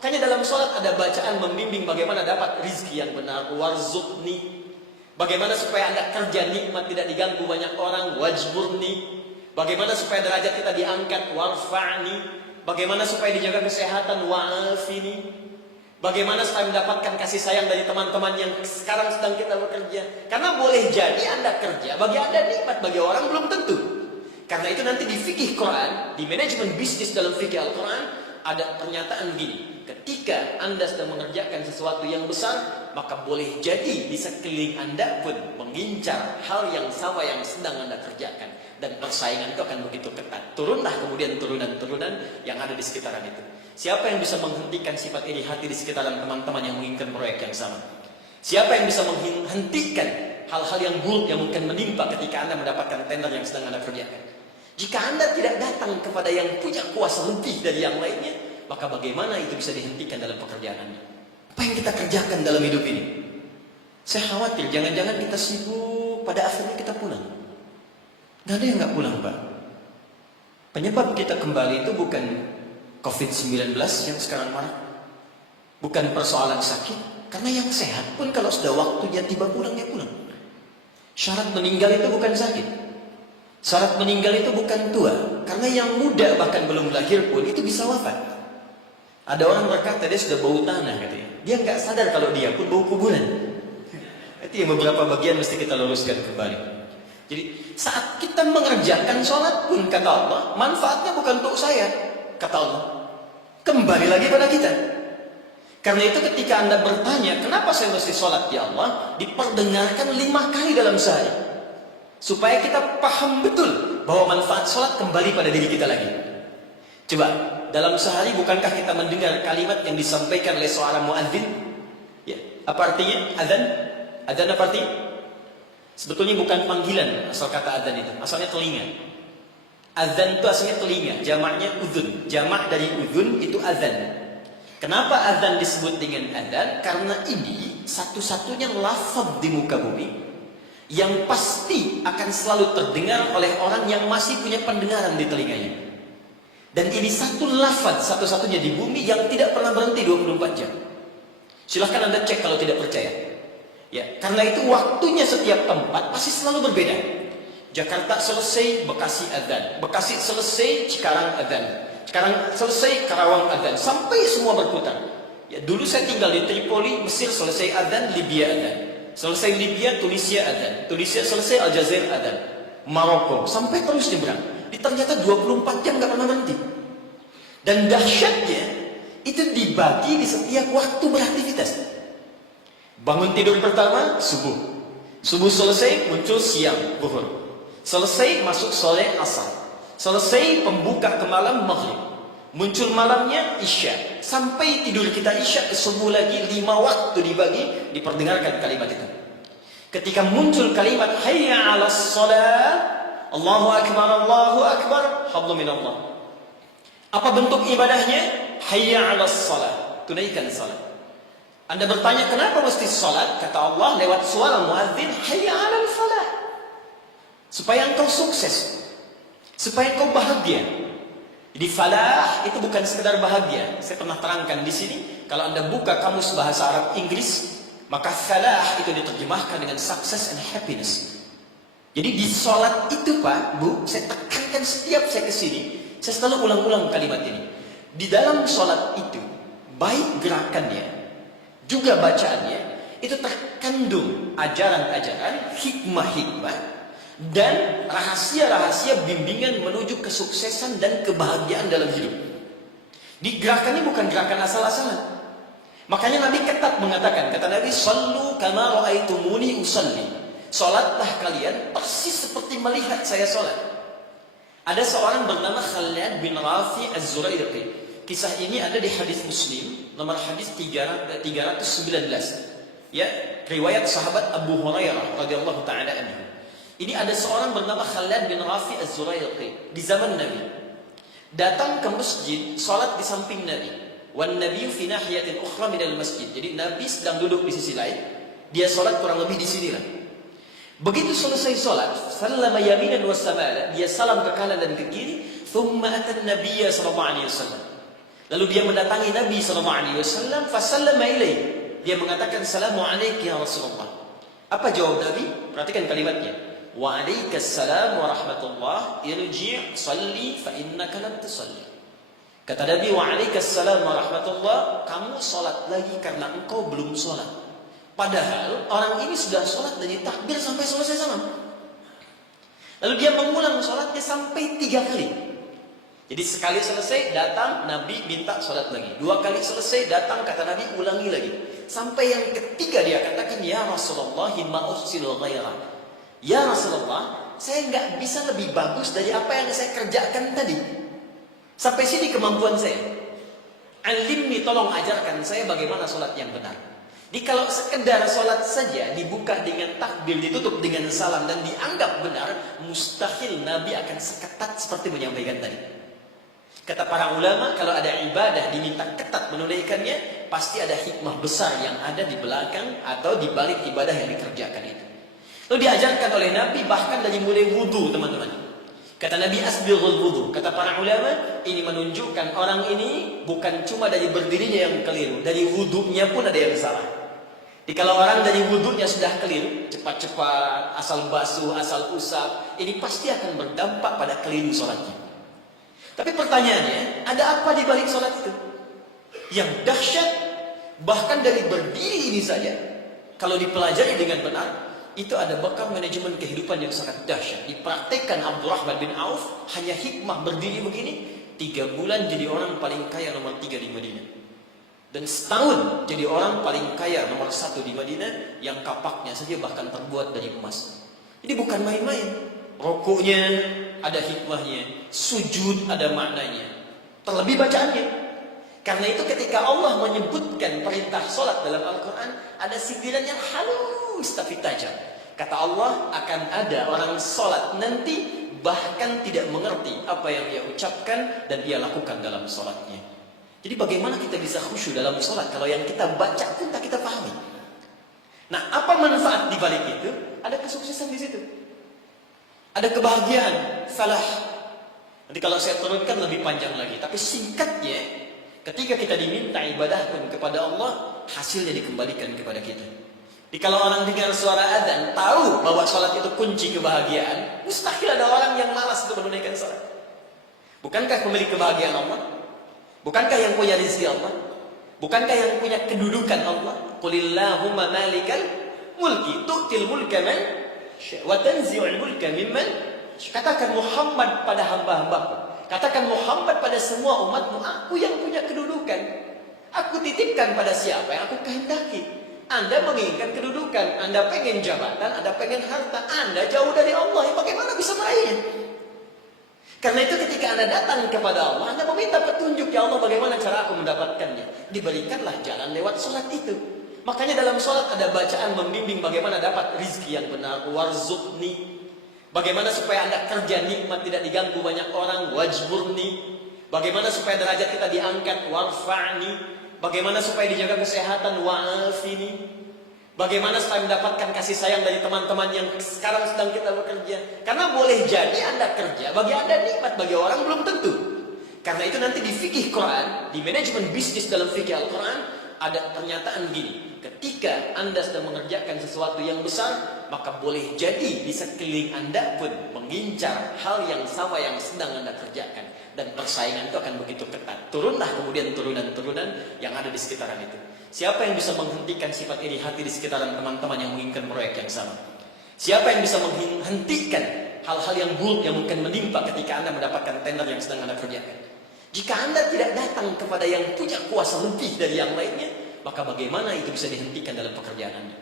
Makanya dalam sholat ada bacaan membimbing bagaimana dapat rizki yang benar. Warzuqni. Bagaimana supaya Anda kerja nikmat tidak diganggu banyak orang. Wajburni. Bagaimana supaya derajat kita diangkat. Warfa'ni. Bagaimana supaya dijaga kesehatan. Wa'afini. Bagaimana supaya mendapatkan kasih sayang dari teman-teman yang sekarang sedang kita bekerja. Karena boleh jadi Anda kerja, bagi Anda nikmat, bagi orang belum tentu. Karena itu nanti di fikih Quran, di manajemen bisnis dalam fikih Al-Quran, ada pernyataan gini. Ketika Anda sedang mengerjakan sesuatu yang besar, maka boleh jadi di sekeliling Anda pun mengincar hal yang sama yang sedang Anda kerjakan. Dan persaingan itu akan begitu ketat. Turunlah kemudian turunan-turunan yang ada di sekitaran itu. Siapa yang bisa menghentikan sifat iri hati di sekitaran teman-teman yang menginginkan proyek yang sama? Siapa yang bisa menghentikan hal-hal yang buruk yang mungkin menimpa ketika Anda mendapatkan tender yang sedang Anda kerjakan? Jika Anda tidak datang kepada yang punya kuasa lebih dari yang lainnya, maka bagaimana itu bisa dihentikan dalam pekerjaan Anda? Apa yang kita kerjakan dalam hidup ini? Saya khawatir jangan-jangan kita sibuk, pada akhirnya kita pulang. Gak ada yang gak pulang, Pak. Penyebab kita kembali itu bukan COVID-19 yang sekarang marak, bukan persoalan sakit. Karena yang sehat pun kalau sudah waktunya tiba pulang, ya pulang. Syarat meninggal itu bukan sakit. Syarat meninggal itu bukan tua. Karena yang muda bahkan belum lahir pun itu bisa wafat. Ada orang berkata dia sudah bau tanah katanya. Dia nggak sadar kalau dia pun bau kuburan. Itu yang beberapa bagian mesti kita luruskan kembali. Jadi saat kita mengerjakan sholat pun kata Allah, manfaatnya bukan untuk saya, kata Allah. Kembali lagi pada kita. Karena itu ketika Anda bertanya, kenapa saya mesti sholat ya Allah? Diperdengarkan 5 kali dalam sehari. Supaya kita paham betul bahwa manfaat sholat kembali pada diri kita lagi. Coba, dalam sehari bukankah kita mendengar kalimat yang disampaikan oleh seorang muadzin? Ya, apa artinya? Adzan? Adzan apa artinya? Sebetulnya bukan panggilan asal kata adzan itu, asalnya telinga. Adzan itu asalnya telinga, jamaknya udhun. Jamak dari udhun itu adzan. Kenapa adzan disebut dengan adzan? Karena ini satu-satunya lafaz di muka bumi yang pasti akan selalu terdengar oleh orang yang masih punya pendengaran di telinganya. Dan ini satu lafaz satu-satunya di bumi yang tidak pernah berhenti 24 jam. Silahkan Anda cek kalau tidak percaya. Ya, karena itu waktunya setiap tempat pasti selalu berbeda. Jakarta selesai, Bekasi adzan. Bekasi selesai, Cikarang adzan. Cikarang selesai, Karawang adzan. Sampai semua berputar. Ya, dulu saya tinggal di Tripoli, Mesir selesai adzan, Libya adzan. Selesai Libya, Tunisia adzan. Tunisia selesai, Aljazair adzan. Maroko, sampai terus nyebrang. Ternyata 24 jam nggak pernah berhenti. Dan dahsyatnya itu dibagi di setiap waktu beraktivitas. Bangun tidur pertama, subuh. Subuh selesai, muncul siang, zuhur. Selesai, masuk sore, asar. Selesai, pembuka ke malam, maghrib. Muncul malamnya, isya. Sampai tidur kita isya, ke subuh lagi, 5 waktu dibagi, diperdengarkan kalimat itu. Ketika muncul kalimat, hayya 'alas shalah, Allahu Akbar, hablu minallah. Apa bentuk ibadahnya? Hayya 'alas shalah, tunaikan salat. Anda bertanya kenapa mesti salat? Kata Allah lewat suara muadzin, hayya 'alal falah. Supaya engkau sukses. Supaya engkau bahagia. Jadi falah itu bukan sekedar bahagia. Saya pernah terangkan di sini, kalau Anda buka kamus bahasa Arab Inggris, maka falah itu diterjemahkan dengan success and happiness. Jadi di sholat itu Pak, Bu, saya tekankan setiap saya kesini, saya selalu ulang-ulang kalimat ini. Di dalam sholat itu, baik gerakannya, juga bacaannya, itu terkandung ajaran-ajaran, hikmah-hikmah, dan rahasia-rahasia bimbingan menuju kesuksesan dan kebahagiaan dalam hidup. Di gerakannya bukan gerakan asal-asalan. Makanya Nabi ketat mengatakan, kata Nabi, "Shallu kama ra'aitumuni usalli." Salatlah kalian persis seperti melihat saya salat. Ada seorang bernama Khalid bin Rafi Az-Zuraiqi. Kisah ini ada di hadis Muslim, nomor hadis 319. Ya, riwayat sahabat Abu Hurairah radhiyallahu taala anhu. Ini ada seorang bernama Khalid bin Rafi Az-Zuraiqi di zaman Nabi. Datang ke masjid, salat di samping Nabi. Wan nabiyyu fi nahiyatin ukhra minal masjid. Jadi Nabi sedang duduk di sisi lain, dia salat kurang lebih di sinilah. Begitu selesai salat, sallama yaminan wa samala, dia salam ke kanan dan ke kiri, thumma atan nabiyya sallallahu alaihi wasallam. Lalu dia mendatangi Nabi SAW, fasallama ilaih. Dia mengatakan, "Assalamu alayka ya Rasulullah." Apa jawab Nabi? Perhatikan kalimatnya. "Wa alaikassalam wa rahmatullah, irji' salli fa innaka lam tusalli." Kata Nabi, "Wa alaikassalam wa rahmatullah, kamu salat lagi karena engkau belum salat." Padahal orang ini sudah salat dari takbir sampai selesai salam. Lalu dia mengulang salatnya sampai 3 kali. Jadi sekali selesai, datang, Nabi minta sholat lagi. 2 kali selesai, datang, kata Nabi, ulangi lagi. Sampai yang ketiga dia katakan, "Ya Rasulullah, ma uhsinu ghairah." Ya Rasulullah, saya nggak bisa lebih bagus dari apa yang saya kerjakan tadi. Sampai sini kemampuan saya. Alimni, tolong ajarkan saya bagaimana sholat yang benar. Jadi kalau sekedar sholat saja dibuka dengan takbir, ditutup dengan salam dan dianggap benar, mustahil Nabi akan seketat seperti menyampaikan tadi. Kata para ulama, kalau ada ibadah diminta ketat menunaikannya, pasti ada hikmah besar yang ada di belakang atau di balik ibadah yang dikerjakan itu. Lalu diajarkan oleh Nabi bahkan dari mulai wudu, teman-teman. Kata Nabi, "Asbighul wudu." Kata para ulama, ini menunjukkan orang ini bukan cuma dari berdirinya yang keliru, dari wudunya pun ada yang salah. Jadi kalau orang dari wudunya sudah keliru, cepat-cepat, asal basuh, asal usap, ini pasti akan berdampak pada keliru sholatnya. Tapi pertanyaannya, ada apa di balik sholat itu? Yang dahsyat, bahkan dari berdiri ini saja, kalau dipelajari dengan benar, itu ada bekal manajemen kehidupan yang sangat dahsyat. Dipraktekkan Abdurrahman bin Auf, hanya hikmah berdiri begini, 3 bulan jadi orang paling kaya nomor 3 di Madinah. Dan setahun jadi orang paling kaya nomor 1 di Madinah, yang kapaknya saja bahkan terbuat dari emas. Jadi bukan main-main. Rukuknya ada hikmahnya, sujud ada maknanya, terlebih bacaannya. Karena itu ketika Allah menyebutkan perintah solat dalam Al-Quran, ada sindiran yang halus tapi tajam. Kata Allah, akan ada orang solat nanti bahkan tidak mengerti apa yang ia ucapkan dan ia lakukan dalam solatnya. Jadi bagaimana kita bisa khusyuk dalam solat kalau yang kita baca pun tak kita pahami? Nah, apa manfaat di balik itu? Ada kesuksesan di situ. Ada kebahagiaan, salah. Nanti kalau saya turunkan lebih panjang lagi. Tapi singkatnya, ketika kita diminta ibadah pun kepada Allah, hasilnya dikembalikan kepada kita. Jadi kalau orang dengar suara adzan, tahu bahwa sholat itu kunci kebahagiaan, mustahil ada orang yang malas untuk menunaikan sholat. Bukankah pemilik kebahagiaan Allah? Bukankah yang punya rizki Allah? Bukankah yang punya kedudukan Allah? Qulillahumma malikal mulki tu'til mulka man wa tanzi'ul mulka mimman. Katakan Muhammad pada hamba-hambaku, katakan Muhammad pada semua umatmu, aku yang punya kedudukan. Aku titipkan pada siapa yang aku kehendaki. Anda menginginkan kedudukan, Anda pengen jabatan, Anda pengen harta, Anda jauh dari Allah, bagaimana bisa meraihnya? Karena itu ketika Anda datang kepada Allah, Anda meminta petunjuk, ya Allah bagaimana cara aku mendapatkannya. Diberikanlah jalan lewat sholat itu. Makanya dalam sholat ada bacaan membimbing bagaimana dapat rizki yang benar. Warzuqni. Bagaimana supaya Anda kerja nikmat tidak diganggu banyak orang. Wajburni. Bagaimana supaya derajat kita diangkat. Warfa'ni. Bagaimana supaya dijaga kesehatan. Wa'afini. Bagaimana supaya mendapatkan kasih sayang dari teman-teman yang sekarang sedang kita bekerja. Karena boleh jadi Anda kerja, bagi Anda nikmat, bagi orang belum tentu. Karena itu nanti di fikih Quran, di manajemen bisnis dalam fikih Al-Quran, ada pernyataan gini. Ketika Anda sedang mengerjakan sesuatu yang besar, maka boleh jadi di sekeliling Anda pun mengincar hal yang sama yang sedang Anda kerjakan. Dan persaingan itu akan begitu ketat. Turunlah kemudian turunan-turunan yang ada di sekitaran itu. Siapa yang bisa menghentikan sifat iri hati di sekitaran teman-teman yang menginginkan proyek yang sama? Siapa yang bisa menghentikan hal-hal yang buruk yang mungkin menimpa ketika Anda mendapatkan tender yang sedang Anda kerjakan? Jika Anda tidak datang kepada yang punya kuasa lebih dari yang lainnya, maka bagaimana itu bisa dihentikan dalam pekerjaan Anda?